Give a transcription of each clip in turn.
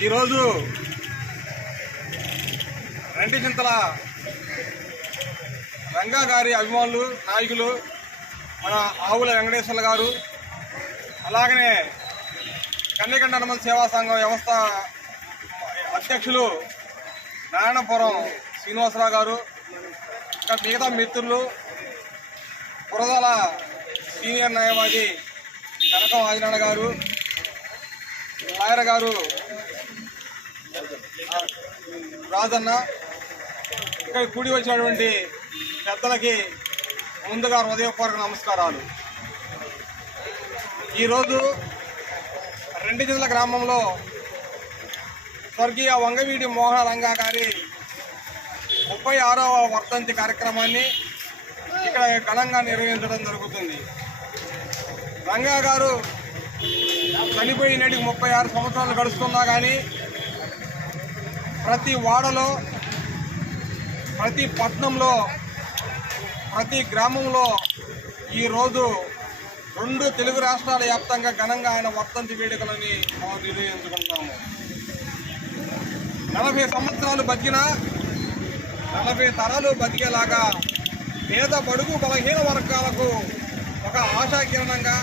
ఈరోజు రెండు చింతల రంగా గారి అభిమానులు నాయకులు మన ఆవుల వెంకటేశ్వర్లు గారు అలాగనే కన్యకండ హనుమంత్ సేవా సంఘం వ్యవస్థ అధ్యక్షులు నారాయణపురం శ్రీనివాసరావు గారు ఇంకా మిగతా మిత్రులు బురదల సీనియర్ న్యాయవాది కనకం ఆదినారాయణ గారు లాయర్ గారు రాజన్న ఇక్కడ కూడి వచ్చినటువంటి పెద్దలకి ముందుగా హృదయపూర్వక నమస్కారాలు. ఈరోజు రెండు జిల్లా గ్రామంలో స్వర్గీయ వంగవీడి మోహన రంగా గారి ముప్పై ఆరవ వర్ధంతి కార్యక్రమాన్ని ఇక్కడ ఘనంగా నిర్వహించడం జరుగుతుంది. రంగా గారు చనిపోయి నేటికి ముప్పై ఆరు సంవత్సరాలు గడుస్తున్నా కానీ ప్రతి వాడలో ప్రతి పట్టణంలో ప్రతి గ్రామంలో ఈరోజు రెండు తెలుగు రాష్ట్రాల వ్యాప్తంగా ఘనంగా ఆయన వర్ధంతి వేడుకలని మనం నిర్వహించుకుంటాము నలభై సంవత్సరాలు బతికినా నలభై తరాలు బతికేలాగా పేద బడుగు బలహీన వర్గాలకు ఒక ఆశాకిరణంగా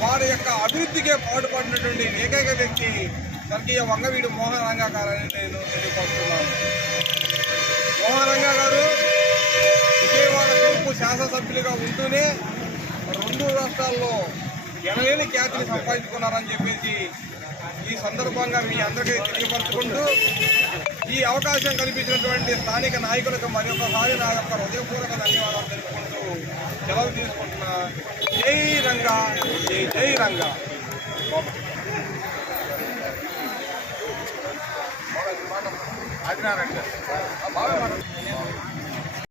వారి యొక్క అభివృద్ధికే పాటుపడినటువంటి ఏకైక వ్యక్తి స్వర్గీయ వంగవీడు మోహన్ రంగా గారని నేను తెలియపరుస్తున్నాను. మోహన్ రంగా గారు విజయవాడ తూర్పు శాసనసభ్యులుగా ఉంటూనే రెండు రాష్ట్రాల్లో ఎనలేని ఖ్యాతిని సంపాదించుకున్నారని చెప్పేసి ఈ సందర్భంగా మీ అందరికీ తెలియపరచుకుంటూ ఈ అవకాశం కల్పించినటువంటి స్థానిక నాయకులకు మరొకసారి నా యొక్క హృదయపూర్వక ధన్యవాదాలు తెలుపుకుంటూ సెలవు తీసుకుంటున్నా. జై రంగా జై జై రంగా. ఆదినారాయణ గారు.